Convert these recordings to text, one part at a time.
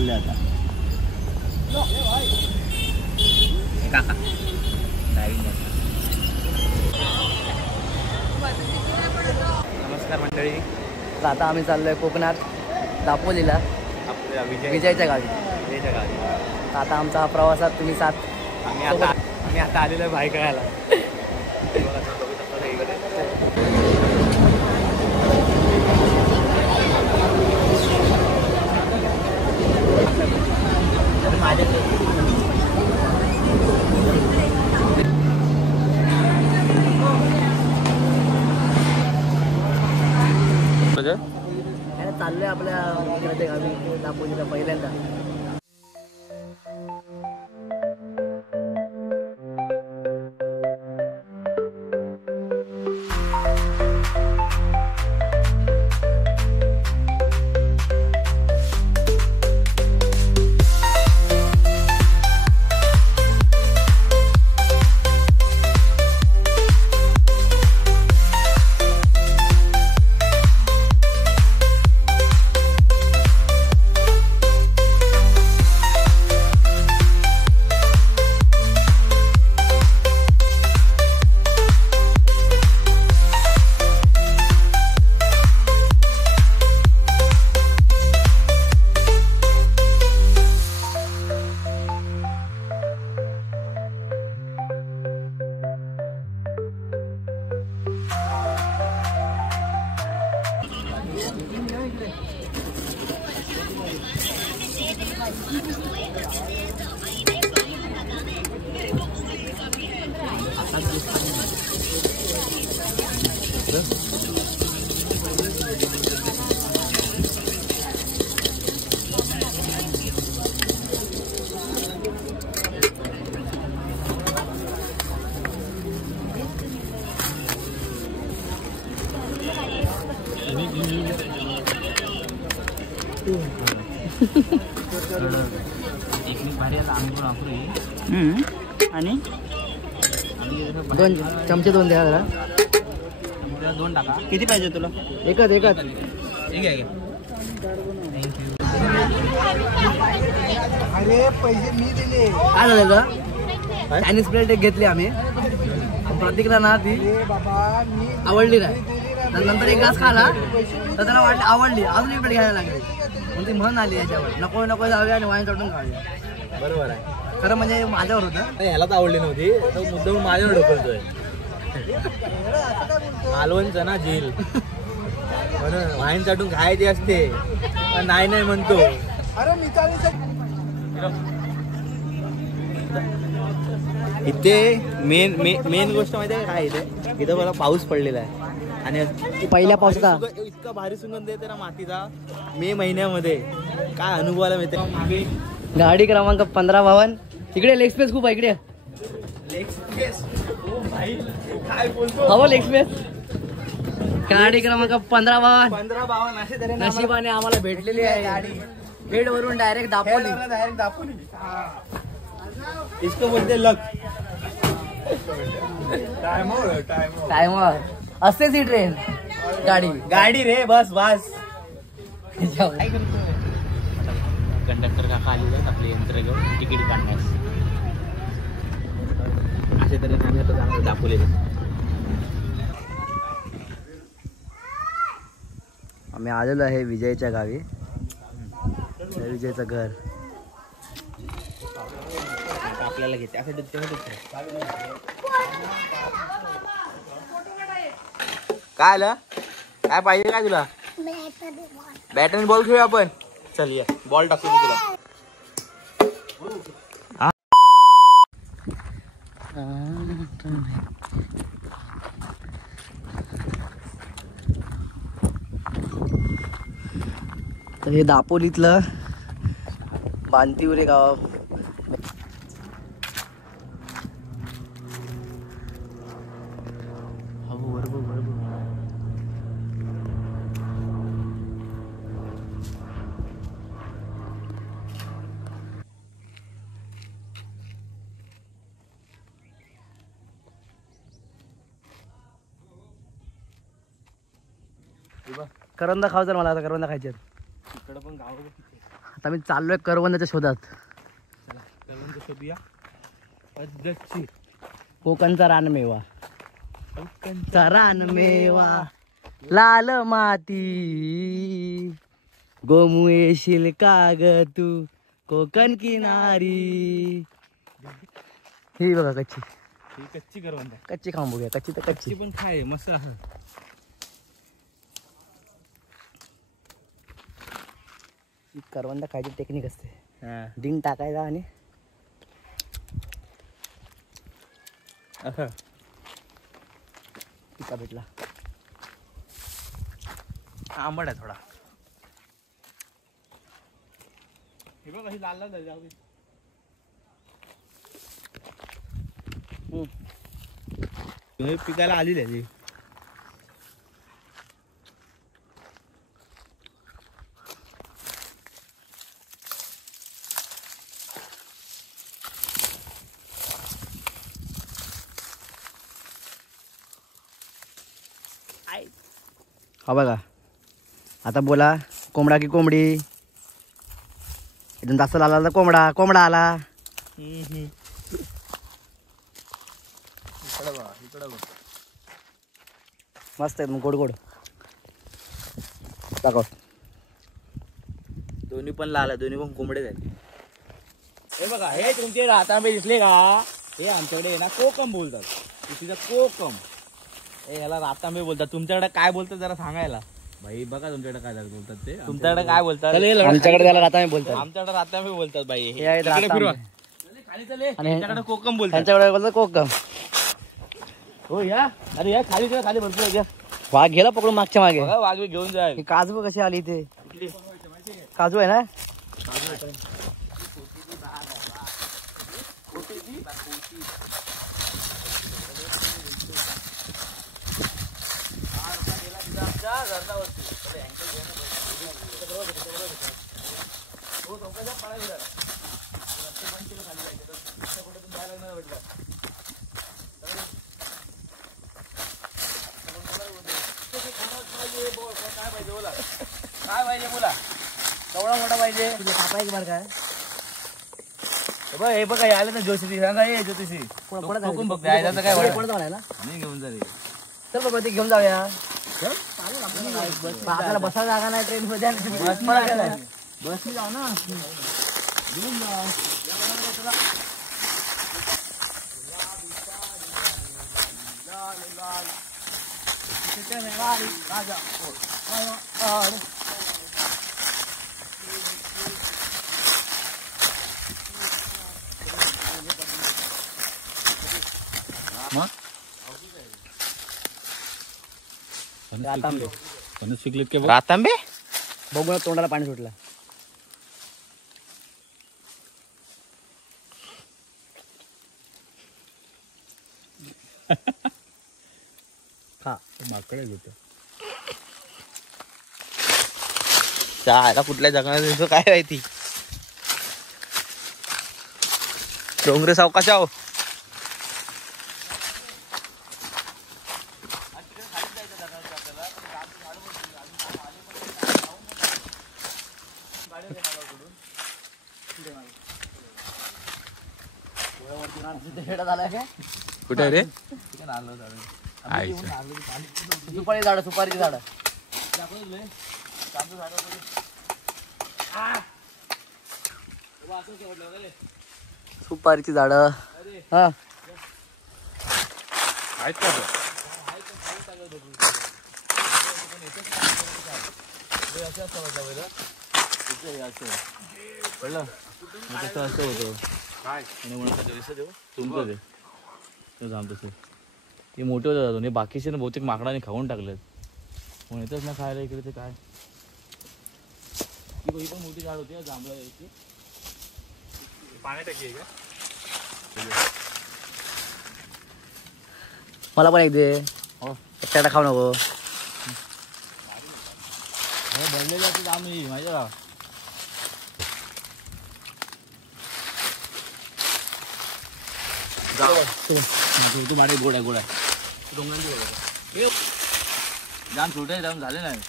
चालले आता काका नमस्कार मंडळी. आता आम्ही चाललोय कोकणात दापोलीला आपल्या विजयच्या गावी. आता आमचा प्रवासात तुम्ही साथ. आम्ही आता आलेलो आहे भाई कळायला. चाललोय आपल्या मित्राच्या गावी दापोलीला पहिल्यांदा. आणि 2 चमचे 2 द्या जरा. 2 टाका. किती पाहिजे तुला? एकच एक आहे. अरे पैसे मी दिले. काय झालं? चायनीज प्लेट एक घेतली आम्ही. प्रतीकला ना ती आवडली नाही. नंतर एक ग्लास खाला तर त्याला वाटली आवडली. अजून एक प्लेट घ्यायला लागली. ती म्हण आली याच्यावर नको नको जाऊया आणि वाईन चढून खाऊया. बरोबर आहे. खरं म्हणजे माझ्यावर होतं. ह्याला तर आवडली नव्हती. तो मुद्दाम माझ्यावर ढकलतोय. मालवणचं ना झील म्हणून वाईन चढून खायची असते. पण नाही म्हणतो. इथे मेन गोष्ट माहिती आहे काय? इथं मला पाऊस पडलेला आहे आणि पहिल्या पावसाचा इतका भारी सुगंध येते ना मातीचा. मे महिन्यामध्ये काय अनुभवायला मिळते. गाडी क्रमांक 1552. इकडे लेग स्पेस खूप आहे. इकडे हवं लेग स्पेस. गाडी क्रमांक 1552 नशिबाने आम्हाला भेटलेली आहे गाडी. बेड वरून डायरेक्ट दापोली. इसको बोलते लक. टाइमवर असतेच ही ट्रेन. गाडी रे बस. कंडक्टर काका आलेले आपले यंत्र घेऊन तिकीट काढण्यास. अशा तऱ्हेने आम्ही आता जाणार दापोलीला. आम्ही आलेलो आहे विजयच्या गावी. विजयचं घर आपल्याला घेते. काय आलं? काय पाहिजे काय तुला? बॅट आणि बॉल खेळूया आपण. चल ये बॉल टाकतो तुला. तर हे दापोलीतलं बांतिवरे गाव. करंदा खायचं मला. आता करंदा खायचे. इकडे पण गाव आता मी चाललोय करवंदाच्या शोधात. करवंद शोधूया. कोकणचा रानमेवा, कोकणचा रानमेवा, लाल माती, गोमू येशील काग तू कोकण किनारी. ही बघा कच्ची, ही कच्ची करवंद. कच्ची खाऊन बघूया. कच्ची तर कच्ची पण खाय मस्त आहे. करवंदा खायची टेक्निक असते. डिंग टाकायचा आणि पिका भेटला. आंबट आहे थोडा. हे बघ अशी लाल लाल झाली. पिकायला आलेली आहे. हा बघा. आता बोला कोंबडा की कोंबडी. एकदम जास्त लाल तर कोंबडा. कोंबडा आला. मस्त एकदम गोड गोड. दाखव. दोन्ही पण लाल आहे. दोन्ही पण कोंबडे आहेत. हे बघा हे तुमचे रातांबे दिसले का? हे आमच्याकडे ना कोकम बोलतात. तिथं कोकम. हे ह्याला रातांबे बोलतात. तुमच्याकडे काय बोलतात जरा सांगायला भाई. बघा तुमच्याकडे काय बोलतात ते. तुमच्याकडे काय बोलतात? आमच्याकडे त्याला रातांबे बोलतात. आमच्याकडे रातांबे बोलतात बाई. हे आहेत रातांबे. खाली चले. त्यांच्याकडे कोकम बोलतात. त्यांच्याकडे बोलतात कोकम. हो या. अरे या खाली जा. खाली भरपूर आहे. वाघ गेला पकडून मागच्या मागे. वाघ घेऊन जाईल. काजू कशी आली इथे? काजू आहे ना. काय पाहिजे बोला. केवढा मोठा पाहिजे? कापाय की बरं काय? हे बघा आले ना जोशी. सांगा ये ज्योतिषी. कोकम बघ काय ना. मी घेऊन जाईल. चल बाबा ते घेऊन जाऊया. आपल्याला बसा जागा नाही ट्रेन मध्ये. बसनी जाऊ ना. घेऊन जाऊ. रातांबे बघून तोंडाला पाणी सुटलं. खा. माकडे घेतो. चायला कुठल्या जगात काय माहिती. डोंगरे सावकाश आहो. कुठे रे? सुपारी झाड. सुपारीची झाड. सुपारीची झाड. हा कळलं. असं होतं काय तुमचं ते जाम तसं. हे मोठे होतात अजून. हे बाकीचे ना बहुतेक माकडाने खाऊन टाकलेत. म्हणून येतच ना खायला इकडे. ते काय ही पण मोठी झाड होती जांभळा यायची. पाणी टाकी आहे का? मला पण एक दे. एकट्याला खाऊ नको. भरलेली असते जाम माहिती का. तू भाडे गोड आहे. गोड आहे. डोंगरांची जाम छोटे जाम झाले नाही.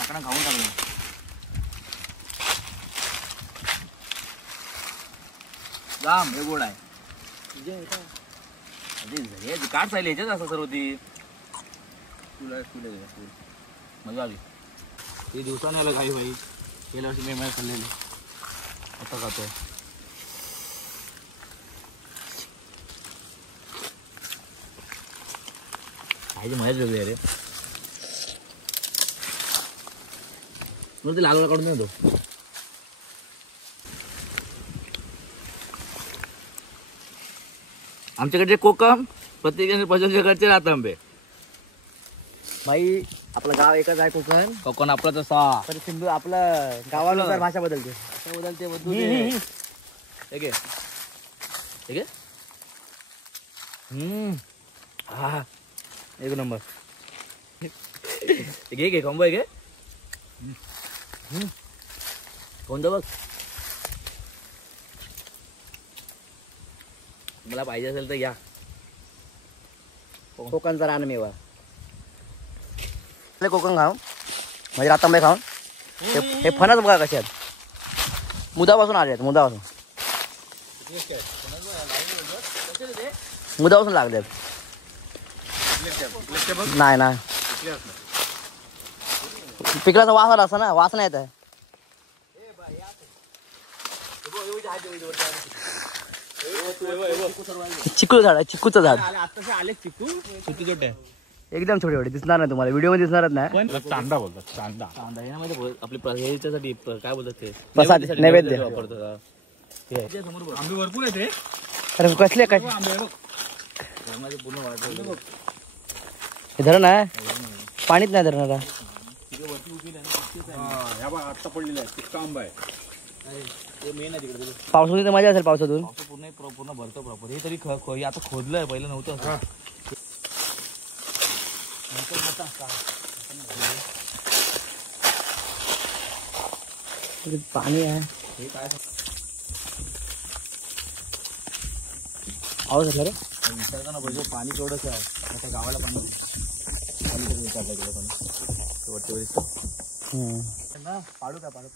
आकडा खाऊन टाकले. जाम हे गोड आहे हे काढ चालले ह्याच्यात असं सर्व ती फुल मजा आली ते दिवसाने आलं काही भाई गेल्या वर्षी मी मैस खाल्लेली आता खातोय खायची मजाच वेगळी आहे रे मग ते लागवड काढून देतो आमच्याकडचे कोकम प्रत्येकाने 55 रातांबे भाई आपलं गाव एकच आहे कोकण कोकण आपला तसा पण सिंधू आपलं गावानुसार भाषा बदलते ठीक आहे हा एक नंबर घे कॉम्बो आहे कोणतं बघ मला पाहिजे असेल तर या कोकणचा रानमेवा कोकण खाऊ म्हणजे रातांबे खाऊन हे फणस बघा कसे आहेत मुदापासून आले आहेत मुदापासून लागले आहेत नाही ना पिकल्याचा वास आला असता ना वास नाही येत आहे चिकू झाड आहे चिकूचं झाड आले चिकू छोटे छोटे एकदम छोटे छोटे दिसणार नाही तुम्हाला व्हिडिओ मध्ये दिसणारच नाही चांदा बोलतात चांदा चांदा हे माहिती आपली ह्याच्यासाठी काय बोलतात ते प्रसाद नैवेद्य वापरतात आंबे भरपूर आहेत रे अरे कसले काय पूर्ण वाटत हे धरण आहे पाणीच नाही धरणारा आता पडलेला आहे आंबा आहे मेन आहे तिकडे पावसातून तर मजा असेल पावसातून पूर्ण भरतो प्रॉपर हे तरी आता खोदलंय पहिलं नव्हतं पाणी आहे हे काय आवाज असला रे विचारताना पाहिजे पाणी केवढंच आहे आता गावाला पाणी विचारलं गेलं पाणी पाडू का पाडू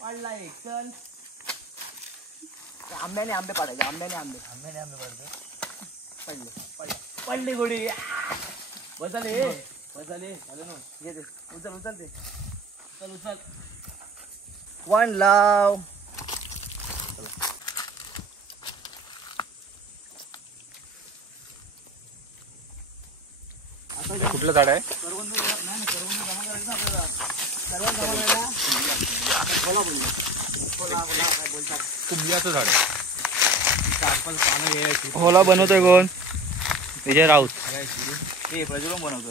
पाडला एक चल आंब्याने आंबे पाडायचे आंब्याने आंबे पडले पडली गोडी बसाले उचल ते वन लव कुठलं झाड आहे कुंभियाचं झाड होला बनवतोय कोण विजय राऊत हे प्रज्वलन बनवतो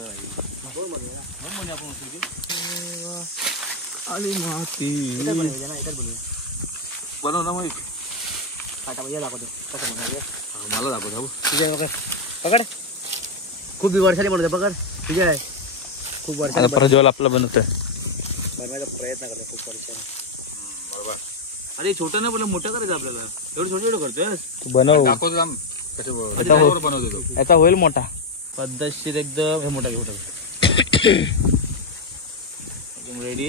आली माती बनव ना मग मला दाखवतो विजय पकड खूप वर्षाने बनवतोय पकड विजय खूप वर्षाने प्रज्वल आपला बनवतोय बनवायचा प्रयत्न करतोय खूप वर्षाने बरोबर अरे छोटं नाही बोल मोठं करायचं आपल्याला एवढं छोटं करतोय बनव बनवतो याचा होईल मोठा पद्धतशीर एकदम हे मोठा घेऊ एकदम रेडी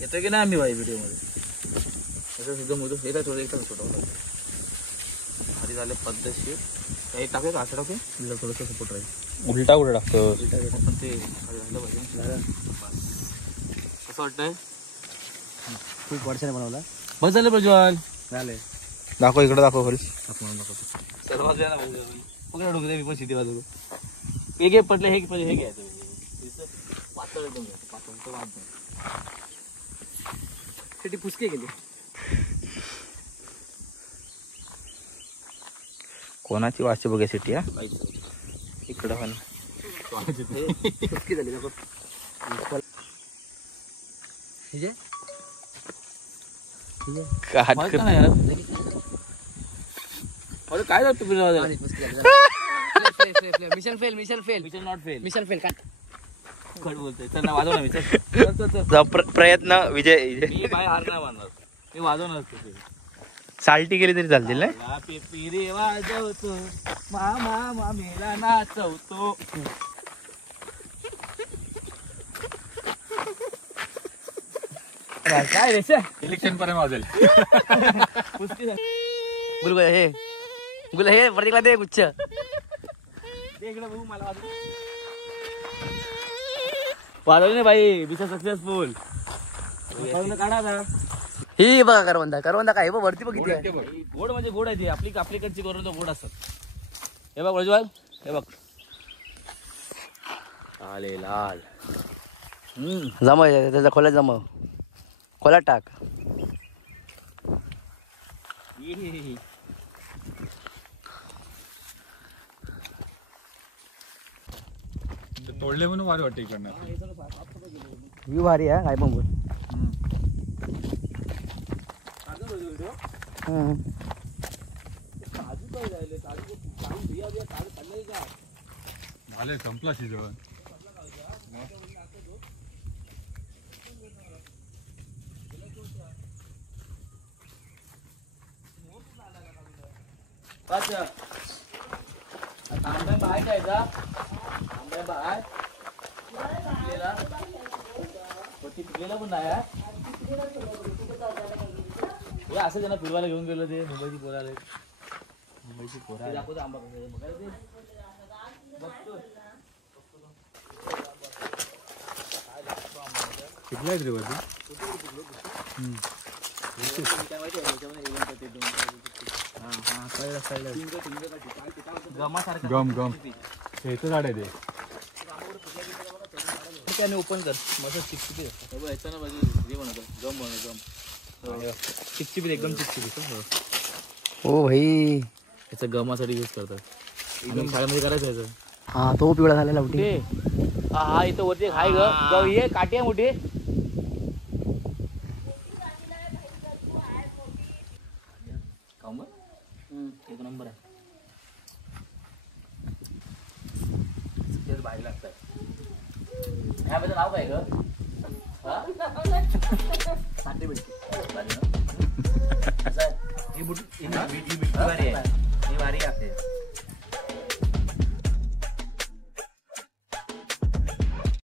येतो की नाही आम्ही भाई व्हिडिओ मध्ये असं एकदम होतो हे काय थोडं एकदम छोटा होता आधी झाले पद्धतशीर काही टाकू का असं टाकू थोडंसं सपोर्ट राहील उलटा टाकतो पण ते झालं पाहिजे कसं वाटतंय खूप वर्षाने बनवला बस झालं प्रज्वल झाले दाखव इकडे दाखव खरी सर्वात पकडा डोकं मी पण सिटी वाजवतो हे घे पडले हे पहिले हे घ्यायचं पातळ एकदम पातळ वाजत शेटी पुसके गेली कोणाची वाची बघा सिटी हा इकडं पण पुसकी झाली काय जातो mission fail not fail mission fail का खड बोलतोय चल ना वाजव ना मी चल प्रयत्न विजय मी बाय हार नाही मानणार मी वाजवणार असतो साल्टी गेली तरी चालतील ना पिरे वाजवतो मामा मामीला नाचवतो काय रे इलेक्शन पर्यंत वाजेल. गुल हे गुल हे प्रतीकला दे गुच्छ. वाजवलं नाही भाई बिसा सक्सेसफुल. काढा आता. ही बघा करवंदा करवंदा काय बघ वरती बघितली आहे. गोड म्हणजे गोड आहे ती आपलीकडची करून तो गोड असतात. हे बघ प्रज्वल हे बघ आले लाल. जमव त्याचा खोल्यात जमव खोल्यात टाक. तोडले म्हणून वारी वाटते इकडनं. व्ह्यू भारी आहे काय पण बोल. झाले संपला शिजवण. आंब्या बाय जायचा आंब्या बाय पिकलेला पण नाही असं त्यांना फिरवायला घेऊन गेलो ते मुंबईची पोराला. मुंबईची पोरा दाखवतो आंबा कितला रे वरती. गम गम हेच झाड आहे ते. त्याने ओपन कर मस्त चिकचिपी याचा ना बाजू हे बनवतो गम बनव गम चिकचिपी एकदम चिकचिपी. ओ भाई त्याचं गमासाठी यूज करतात. एकदम शाळेमध्ये करायचं याचं. हा तो पिवळा झालेला कुठे. हा इथं वरती हाय ग ये काठी आहे मोठी. एक नंबर आहे. भारी लागतात. ह्या बद्दल नाव काय ग. ही भारी आहे. ही भारी आहे.